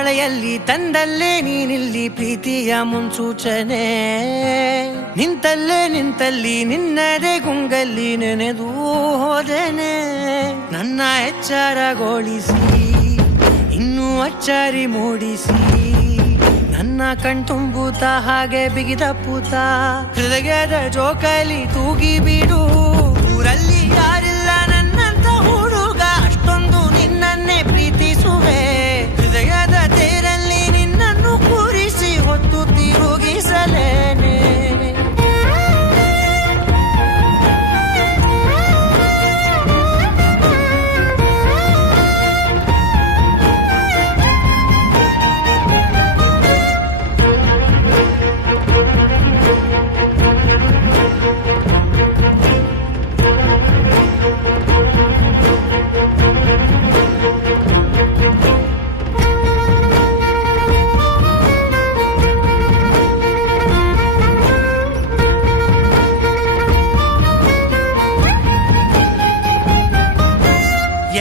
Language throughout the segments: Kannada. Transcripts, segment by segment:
ಮಳೆಯಲ್ಲಿ ತಂದಲ್ಲೇ ನೀನಿಲ್ಲಿ ಪ್ರೀತಿಯ ಮುನ್ಸೂಚನೆ. ನಿಂತಲ್ಲಿ ನಿನ್ನದೇ ಗುಂಗಲ್ಲಿ ನೆನೆದು ಹೋದೆನೆ. ನನ್ನ ಎಚ್ಚರಗೊಳಿಸಿ ಇನ್ನೂ ಅಚ್ಚರಿ ಮೂಡಿಸಿ ನನ್ನ ಕಣ್ತುಂಬುತ್ತ ಹಾಗೆ ಬಿಗಿದಪ್ಪುತ್ತ ಹೃದಯದ ಜೋಕಾಲಿ ತೂಗಿ ಬಿಡು. ಊರಲ್ಲಿ ಯಾರಿಲ್ಲ ನನ್ನಂತ ಹುಡುಗ, ಅಷ್ಟೊಂದು ನಿನ್ನನ್ನೇ ಪ್ರೀತಿಸುವೆ. ಹೃದಯದ ತೇರಲ್ಲಿ ನಿನ್ನನ್ನು ಕೂರಿಸಿ ಹೊತ್ತು ತಿರುಗಿಸಲೇನೆ.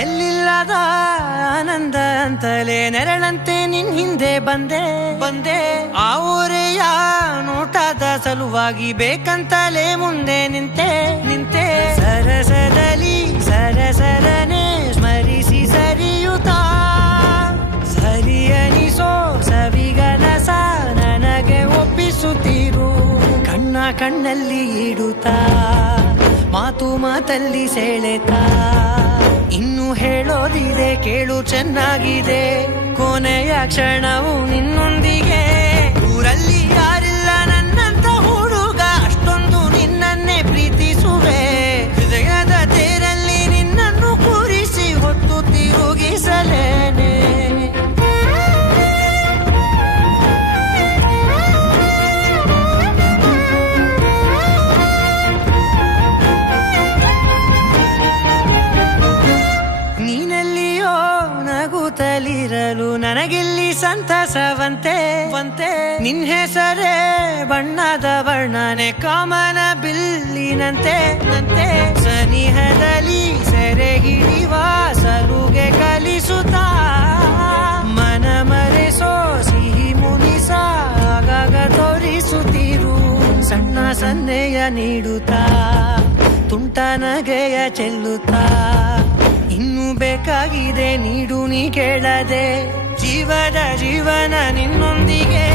ಎಲ್ಲಿಲ್ಲದ ಆನಂದ ಅಂತಲೇ ನೆರಳಂತೆ ನಿನ್ ಹಿಂದೆ ಬಂದೆ. ಆ ಊರೆಯ ನೋಟದ ಸಲುವಾಗಿ ಬೇಕಂತಲೇ ಮುಂದೆ ನಿಂತೆ. ಸರಸದಲ್ಲಿ ಸರಸರನೆ ಸ್ಮರಿಸಿ ಸರಿಯುತ್ತಾ ಸರಿಯನಿಸೋ ಸವಿಗನಸ ನನಗೆ ಒಪ್ಪಿಸುತ್ತೀರು. ಕಣ್ಣಲ್ಲಿ ಇಡುತ್ತಾ ಮಾತಲ್ಲಿ ಸೆಳೆತಾ ಇನ್ನು ಹೇಳೋದಿದೆ ಕೇಳು ಚೆನ್ನಾಗಿದೆ. ಕೊನೆಯ ಕ್ಷಣವು ನಿನ್ನೊಂದಿಗೆ. ಊರಲ್ಲಿ ಯಾರಿಲ್ಲ ನನ್ನಂತ ಹುಡುಗ, ಅಷ್ಟೊಂದು ನಿನ್ನನ್ನೇ ಪ್ರೀತಿಸುವೆ. ಹೃದಯದ ತೇರಲ್ಲಿ ನಿನ್ನನ್ನು ಕೂರಿಸಿ ಹೊತ್ತು ತಿರುಗಿಸಲೇನೆ. ನೀನೆಲ್ಲಿಯೋ ನಗುತ್ತಲಿರಲು ನನಗಿಲ್ಲಿ ಸಂತಸವಂತೆ. ನಿನ್ ಹೆಸರೇ ಬಣ್ಣದ ವರ್ಣನೆ ಕಾಮನ ಬಿಲ್ಲಿನಂತೆ. ಸನಿಹದಲ್ಲಿ ಸೆರೆ ಹಿಡಿಯುವ ಸಲುಗೆ ಕಲಿಸುತ್ತಾ ಮನ ಮರೆಸೋ ಸಿಹಿ ಮುನಿಸ ಆಗಾಗ ತೋರಿಸುತ್ತೀರು. ಸಣ್ಣ ಸನ್ನೆಯ ನೀಡುತ್ತಾ ತುಂಟ ನಗೆಯ ಚೆಲ್ಲುತ್ತಾ ಇನ್ನು ಬೇಕಾಗಿದೆ ನೀಡು ನೀ ಕೇಳದೆ. ಜೀವನ ನಿನ್ನೊಂದಿಗೆ.